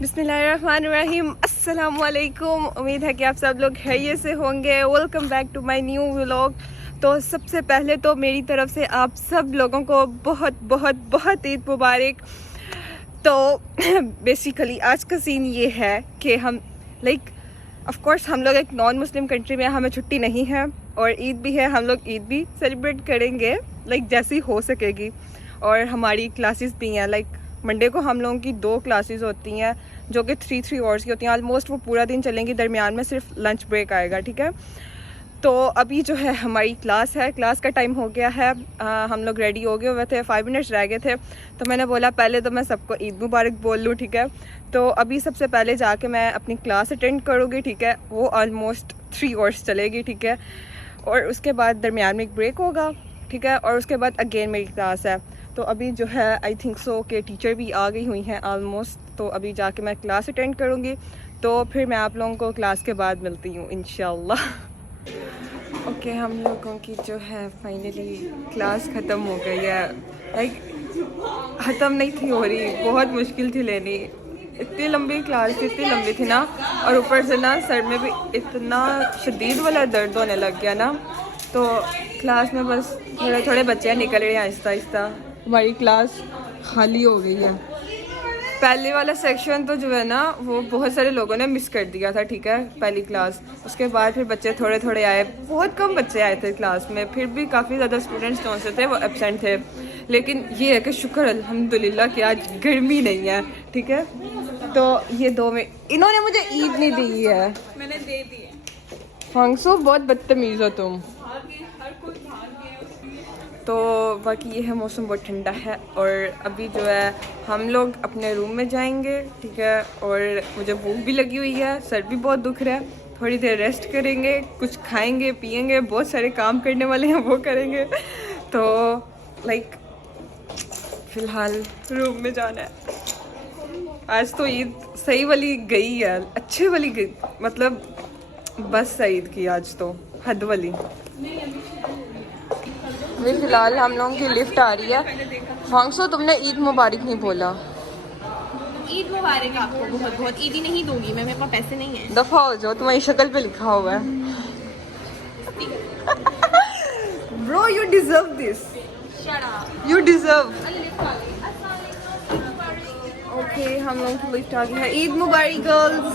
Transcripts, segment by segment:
बिस्मिल्लाहिर्रहमानिर्रहीम, अस्सलामुअलैकुम। उम्मीद है कि आप सब लोग खैरियत से होंगे। Welcome back to my new vlog. तो सबसे पहले तो मेरी तरफ से आप सब लोगों को बहुत बहुत बहुत ईद मुबारक। तो बेसिकली आज का सीन ये है कि हम ऑफ कोर्स हम लोग एक नॉन मुस्लिम कंट्री में, हमें छुट्टी नहीं है और ईद भी है। हम लोग ईद भी सेलिब्रेट करेंगे जैसी हो सकेगी। और हमारी क्लासेस भी हैं। मंडे को हम लोगों की 2 क्लासेस होती हैं जो कि 3 आवर्स की होती हैं। ऑलमोस्ट वो पूरा दिन चलेंगी, दरमियान में सिर्फ लंच ब्रेक आएगा, ठीक है। तो अभी जो है हमारी क्लास है, क्लास का टाइम हो गया है। हम लोग रेडी हो गए हुए थे, 5 मिनट्स रह गए थे। तो मैंने बोला पहले तो मैं सबको ईद मुबारक बोल लूँ, ठीक है। तो अभी सबसे पहले जाके मैं अपनी क्लास अटेंड करूँगी, ठीक है। वो ऑलमोस्ट 3 आवर्स चलेगी, ठीक है। और उसके बाद दरमियान में एक ब्रेक होगा, ठीक है। और उसके बाद अगेन मेरी क्लास है। तो अभी जो है आई थिंक सो कि टीचर भी आ गई हुई हैं ऑलमोस्ट। तो अभी जाके मैं क्लास अटेंड करूँगी। तो फिर मैं आप लोगों को क्लास के बाद मिलती हूँ इंशाल्लाह। ओके, हम लोगों की जो है फाइनली क्लास ख़त्म हो गई है। ख़त्म नहीं थी हो रही, बहुत मुश्किल थी लेनी। इतनी लंबी क्लास थी, इतनी लंबी थी ना। और ऊपर से ना सर में भी इतना शदीद वाला दर्द होने लग गया ना। तो क्लास में बस थोड़े थोड़े बच्चे निकल रहे हैं आहिस्ता आहिस्ता। हमारी क्लास खाली हो गई है। पहले वाला सेक्शन तो जो है ना वो बहुत सारे लोगों ने मिस कर दिया था, ठीक है, पहली क्लास। उसके बाद फिर बच्चे थोड़े थोड़े आए, बहुत कम बच्चे आए थे क्लास में। फिर भी काफ़ी ज़्यादा स्टूडेंट्स कौन से थे वो एब्सेंट थे। लेकिन ये है कि शुक्र अल्हम्दुलिल्लाह कि आज गर्मी नहीं है, ठीक है। तो ये 2 में इन्होंने मुझे ईद नहीं दी है, मैंने दे दी है। फांगसो बहुत बदतमीज़ हो तुम। तो बाकी ये है, मौसम बहुत ठंडा है। और अभी जो है हम लोग अपने रूम में जाएंगे, ठीक है। और मुझे भूख भी लगी हुई है, सर भी बहुत दुख रहा है। थोड़ी देर रेस्ट करेंगे, कुछ खाएंगे पिएंगे, बहुत सारे काम करने वाले हैं वो करेंगे। तो फ़िलहाल रूम में जाना है। आज तो ईद सही वाली गई है, अच्छे वाली गई, मतलब बस ईद की आज तो हद वाली। अभी फ़िलहाल हम लोगों की लिफ्ट आ रही है। फांगसो तुमने ईद मुबारक नहीं बोला। ईद मुबारक आपको बहुत बहुत। ईदी नहीं दूंगी मैं, मेरे पास पैसे नहीं है। दफा हो जाओ, तुम्हारी शक्ल पे लिखा हुआ है। Bro you deserve this, you deserve. Okay, हम लोगों की लिफ्ट आ गई है। ईद मुबारक गर्ल्स।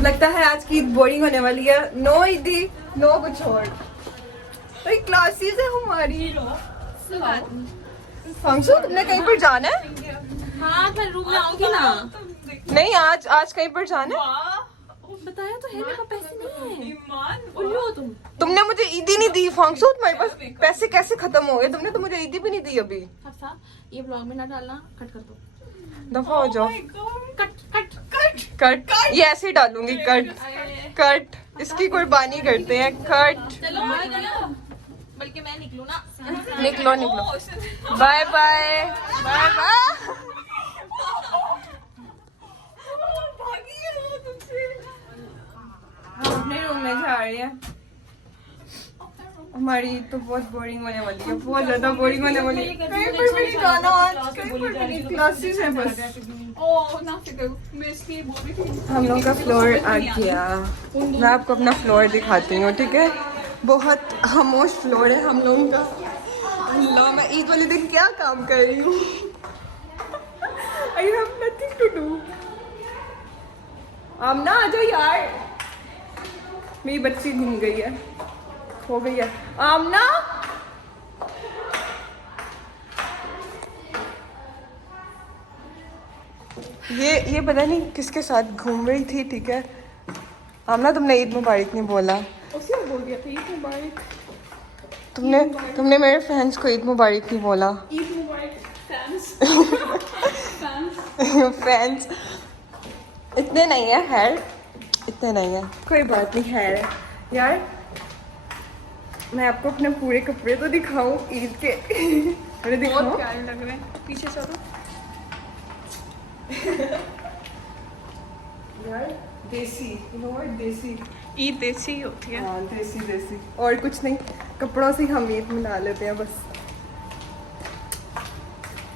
लगता है आज की ईद बोरिंग होने वाली है। नो ईदी, नो कुछ और। क्लासेस है हमारी। फांगसो तुमने कहीं पर जाना है? हाँ, मैं रूम में आऊंगी ना। नहीं, आज कहीं पर जाना है? बताया तो है, मेरे पास पैसे नहीं है। उल्लू हो तुम। तुमने मुझे ईदी नहीं दी फांगसो। तुम्हारे पास पैसे कैसे खत्म हो गए? तुमने तो मुझे ईदी भी नहीं दी अभी। ये ब्लॉग में ना डालना, कट कर दो। दफा हो जाओ। कट कट कट कट, ये ऐसे ही डालूंगी। कट कट, इसकी कुर्बानी करते हैं। कट। चलो, बल्कि मैं निकलूं ना। निकलो निकलो, बाय बाय बाय बाय। हम अपने रूम में जा रहे हैं। हमारी तो बहुत बोरिंग होने वाली है, बहुत ज्यादा बोरिंग होने वाली है। कहीं पर भी नहीं जाना आज, कहीं पर भी नहीं, क्लासेस हैं बस। हम लोग का फ्लोर आ गया। मैं आपको अपना फ्लोर दिखाती हूँ, ठीक है। बहुत खामोश फ्लोर है हम लोगों का। अल्लाह, मैं ईद वाले दिन क्या काम कर रही हूँ। I have nothing to do. Amna आ जाओ यार, मेरी बच्ची घूम गई है, हो गई है। आमना, ये पता नहीं किसके साथ घूम रही थी, ठीक है। आमना तुमने ईद मुबारक नहीं बोला। उसे बोल दिया था ईद मुबारक। तुमने मेरे फैंस को ईद मुबारक नहीं बोला। ईद मुबारक फैंस इतने नहीं है, खैर इतने नहीं है, कोई बात नहीं। खैर यार, मैं आपको अपने पूरे कपड़े तो दिखाऊं ईद के। अरे दिखाओ, बहुत प्यारे लग रहे हैं। पीछे चलो यार। देसी, देसी ईद देसी ही होती है। हाँ, देसी देसी, और कुछ नहीं। कपड़ों से हम ईद मना लेते हैं बस।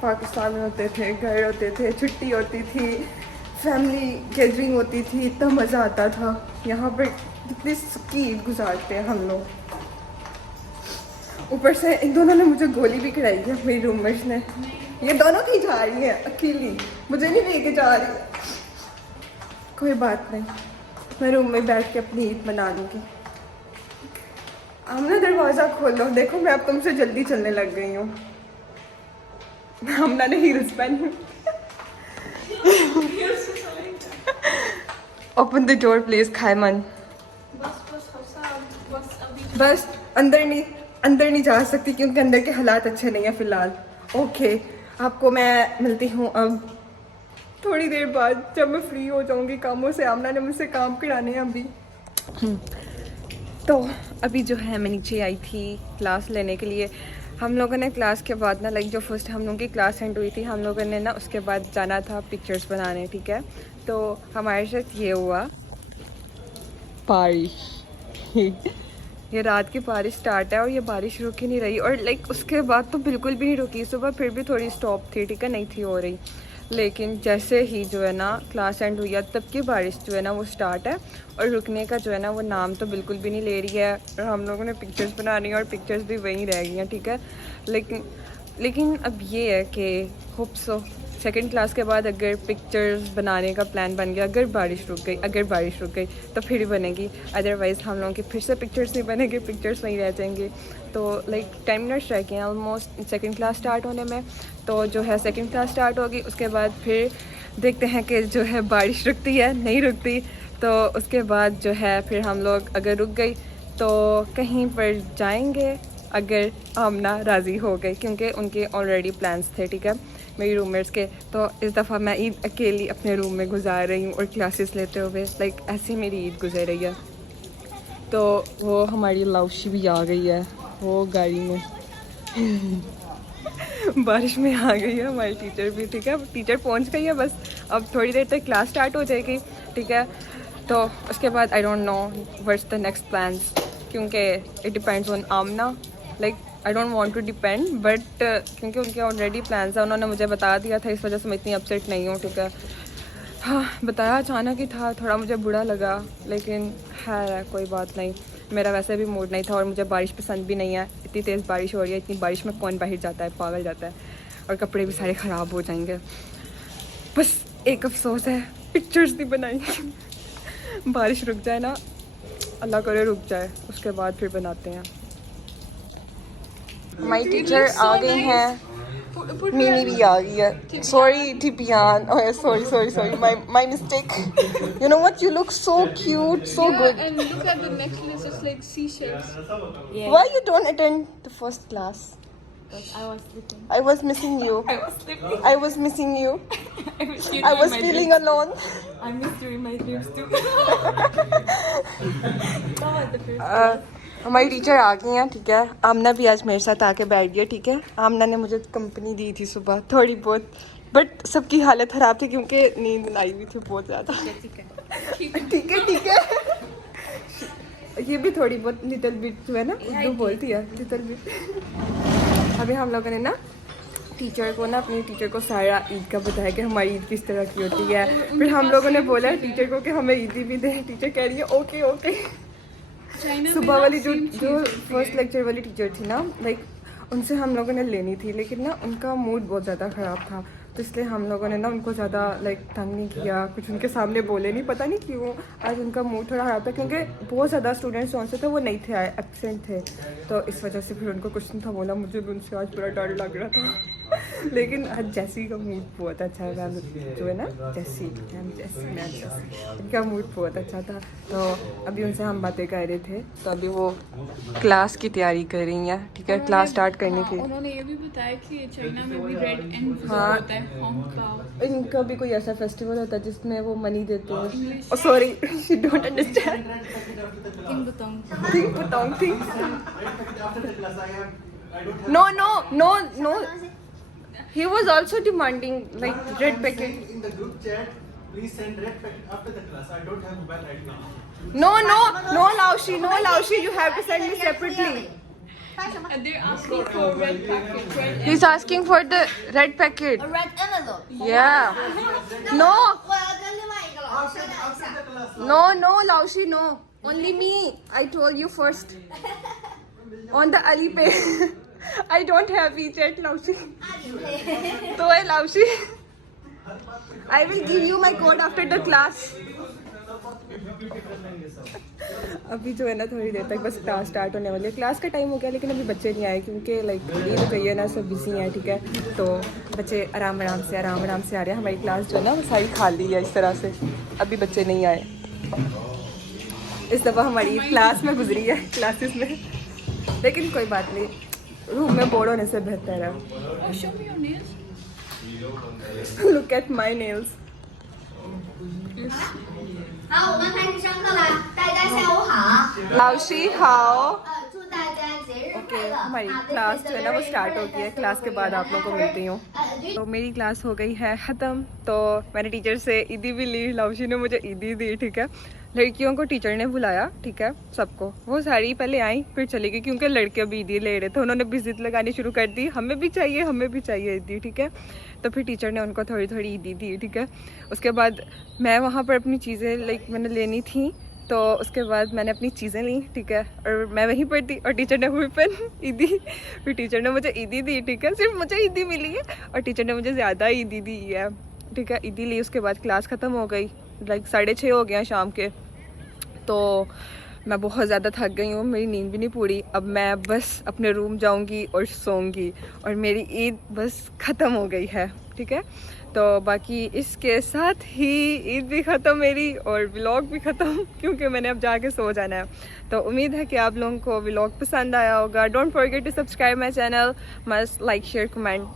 पाकिस्तान में होते थे, घर होते थे, छुट्टी होती थी, फैमिली गैदरिंग होती थी, इतना मज़ा आता था। यहाँ पर कितनी सुखी ईद गुजारते हैं हम लोग। ऊपर से इन दोनों ने मुझे गोली भी कराई है, मेरी रूममेट्स ने। ये दोनों की जा रही हैं अकेली, मुझे नहीं लेके जा रही। कोई बात नहीं, मैं रूम में बैठ के अपनी ईद मना लूँगी। आमना दरवाज़ा खोलो, देखो मैं अब तुमसे जल्दी चलने लग गई हूँ। आमना ने हील्स पहनी। ओपन द डोर प्लीज खायमन। बस अंदर नहीं जा सकती क्योंकि अंदर के हालात अच्छे नहीं हैं फ़िलहाल। ओके, आपको मैं मिलती हूँ अब थोड़ी देर बाद जब मैं फ्री हो जाऊँगी कामों से। आमना ने मुझसे काम कराने हैं अभी। तो अभी जो है मैं नीचे आई थी क्लास लेने के लिए। हम लोगों ने क्लास के बाद ना लाइक जो फर्स्ट हम लोगों की क्लास एंड हुई थी, हम लोगों ने ना उसके बाद जाना था पिक्चर्स बनाने, ठीक है। तो हमारे साथ ये हुआ, बारिश। ये रात की बारिश स्टार्ट है और ये बारिश रुक ही नहीं रही, और लाइक उसके बाद तो बिल्कुल भी नहीं रुकी। सुबह फिर भी थोड़ी स्टॉप थी, ठीक है, नहीं थी हो रही, लेकिन जैसे ही जो है ना क्लास एंड हुई है तब की बारिश जो है ना वो स्टार्ट है, और रुकने का जो है ना वो नाम तो बिल्कुल भी नहीं ले रही है। और हम लोगों ने पिक्चर्स बनानी है और पिक्चर्स भी वहीं रह गई हैं, ठीक है। लेकिन अब ये है कि होप सो सेकंड क्लास के बाद अगर पिक्चर्स बनाने का प्लान बन गया, अगर बारिश रुक गई तो फिर ही बनेगी, अदरवाइज़ हम लोगों की फिर से पिक्चर्स नहीं बनेंगे, पिक्चर्स वहीं रह जाएंगे। तो लाइक 10 मिनट्स रह गए हैं ऑलमोस्ट सेकंड क्लास स्टार्ट होने में। तो जो है सेकंड क्लास स्टार्ट होगी, उसके बाद फिर देखते हैं कि जो है बारिश रुकती है नहीं रुकती। तो उसके बाद जो है फिर हम लोग अगर रुक गई तो कहीं पर जाएंगे, अगर आमना राज़ी हो गई, क्योंकि उनके ऑलरेडी प्लान्स थे, ठीक है, मेरी रूममेट्स के। तो इस दफ़ा मैं ईद अकेली अपने रूम में गुजार रही हूँ और क्लासेस लेते हुए, लाइक ऐसी मेरी ईद गुजर रही है। तो वो हमारी लाउशी भी आ गई है, वो गाड़ी में बारिश में आ गई है हमारी टीचर भी, ठीक है। टीचर पहुंच गई है, बस अब थोड़ी देर तक क्लास स्टार्ट हो जाएगी, ठीक है। तो उसके बाद I don't know what's the next plans, क्योंकि it depends on Amna. Like I don't want to depend, but क्योंकि उनके ऑलरेडी प्लान्स हैं, उन्होंने मुझे बता दिया था, इस वजह से मैं इतनी अपसेट नहीं हूँ, ठीक है। हाँ, बताया अचानक ही था, थोड़ा मुझे बुरा लगा, लेकिन है कोई बात नहीं। मेरा वैसे भी मूड नहीं था और मुझे बारिश पसंद भी नहीं है। इतनी तेज़ बारिश हो रही है, इतनी बारिश में कौन बाहर जाता है, पागल जाता है, और कपड़े भी सारे ख़राब हो जाएंगे। बस एक अफसोस है, पिक्चर्स नहीं बनाएंगे। बारिश रुक जाए ना, अल्लाह करे रुक जाए, उसके बाद फिर बनाते हैं। हमारी टीचर आ गई हैं, Mimi भी आ गई है। Sorry Tipian, oh sorry, my mistake. You know what? You look so cute, so good. And look at the necklace, it's like seashells. Yeah. Why you don't attend the first class? Because I was sleeping. I was missing you. I was sleeping. I was missing you. I I was feeling alone. I missed you in my dreams too. हमारी teacher आ गई हैं, ठीक है। आमना भी आज मेरे साथ आके बैठ गया, ठीक है। आमना ने मुझे कंपनी दी थी सुबह थोड़ी बहुत, बट सबकी हालत ख़राब थी क्योंकि नींद आई हुई थी बहुत ज़्यादा। ठीक है। ये भी थोड़ी बहुत लिटिल बिट जो है ना, उर्दू बोलती है, लिटिल बिट। अभी हम लोगों ने ना अपनी टीचर को सारा ईद का बताया कि हमारी ईद किस तरह की होती है। फिर हम लोगों ने बोला टीचर को कि हमें ईदी भी दें। टीचर कह रही है ओके। सुबह वाली जो फर्स्ट लेक्चर वाली टीचर थी ना, लाइक उनसे हम लोगों ने लेनी थी, लेकिन ना उनका मूड बहुत ज़्यादा ख़राब था, तो इसलिए हम लोगों ने ना उनको ज़्यादा लाइक तंग नहीं किया, कुछ उनके सामने बोले नहीं, पता नहीं क्यों आज उनका मूड थोड़ा ख़राब था, क्योंकि बहुत ज़्यादा स्टूडेंट्स कौन से थे वो नहीं थे आए, एब्सेंट थे, तो इस वजह से फिर उनको कुछ नहीं था बोला। मुझे भी उनसे आज बड़ा डर लग रहा था। लेकिन आज जैसी का मूड बहुत अच्छा है, मैम जो है ना जैसी इनका मूड बहुत अच्छा था। तो अभी उनसे हम बातें कर रहे थे, तो अभी वो क्लास की तैयारी कर रही हैं, ठीक है, क्लास स्टार्ट करने की। उन्होंने ये भी बताया कि चाइना में भी रेड एंड हाँ, होता है होंगकाओ। इनका भी कोई ऐसा फेस्टिवल होता है जिसमें वो मनी देते हैं। Oh, sorry, she don't understand. Ting putong ting. No. He was also demanding like red packet. In the group chat, please send red packet after the class. I don't have mobile right now. No, Laushi, you have to send me separately. And they're asking for red packet, red. He's asking for the red packet. Red envelope。 Yeah. No. 我要跟另外一个老师商量一 After 下 the。class. No, Laushi, no. Only me. I told you first. On the Alipay. I don't have WeChat, Laushi. 阿里配。 So I, Laushi. I will give you my code after the class. अभी जो है ना थोड़ी देर तक बस class start होने वाली है। क्लास का टाइम हो गया लेकिन अभी बच्चे नहीं आए क्योंकि लाइक ईद हो गई है ना, सब बिजी हैं, ठीक है। तो बच्चे आराम आराम से आ रहे हैं। हमारी क्लास जो है ना वो सारी खाली है इस तरह से, अभी बच्चे नहीं आए। इस दफ़ा हमारी क्लास में गुजरी है, क्लासेस में, लेकिन कोई बात नहीं, रूम में बोर्ड होने से बेहतर है। Oh, show me your nails. Look at my nails. 好，我们开始上课啦！大家下午好。 लाउशी हाओ।祝大家节日快乐。 हमारी क्लास जो है ना वो स्टार्ट होती है, क्लास के बाद आप लोगों को मिलती हूँ। तो मेरी क्लास हो गई है ख़त्म। तो मैंने टीचर से ईदी भी ली, लाउशी ने मुझे ईदी दी, ठीक है। लड़कियों को टीचर ने बुलाया, ठीक है, सबको। वो सारी पहले आई फिर चली गई क्योंकि लड़के भी ईदी ले रहे थे। उन्होंने भी जिद लगानी शुरू कर दी, हमें भी चाहिए ईदी, ठीक है। तो फिर टीचर ने उनको थोड़ी थोड़ी ईदी दी, ठीक है। उसके बाद मैं वहाँ पर अपनी चीज़ें लाइक मैंने लेनी थी, तो उसके बाद मैंने अपनी चीज़ें ली, ठीक है, और मैं वहीं पर थी और टीचर ने हुई पर ईदी, फिर टीचर ने मुझे ईदी दी, ठीक है। सिर्फ मुझे ईदी मिली है और टीचर ने मुझे ज़्यादा ईदी दी है, ठीक है। ईदी ली, उसके बाद क्लास ख़त्म हो गई, लाइक 6:30 हो गया शाम के। तो मैं बहुत ज़्यादा थक गई हूँ, मेरी नींद भी नहीं पूरी। अब मैं बस अपने रूम जाऊँगी और सोऊंगी और मेरी ईद बस ख़त्म हो गई है, ठीक है। तो बाकी इसके साथ ही ईद भी ख़त्म मेरी और व्लॉग भी ख़त्म क्योंकि मैंने अब जाके सो जाना है। तो उम्मीद है कि आप लोगों को व्लॉग पसंद आया होगा। Don't forget to subscribe my channel, must like share comment.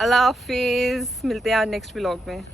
अल्लाह हाफिज़, मिलते हैं नेक्स्ट व्लॉग में।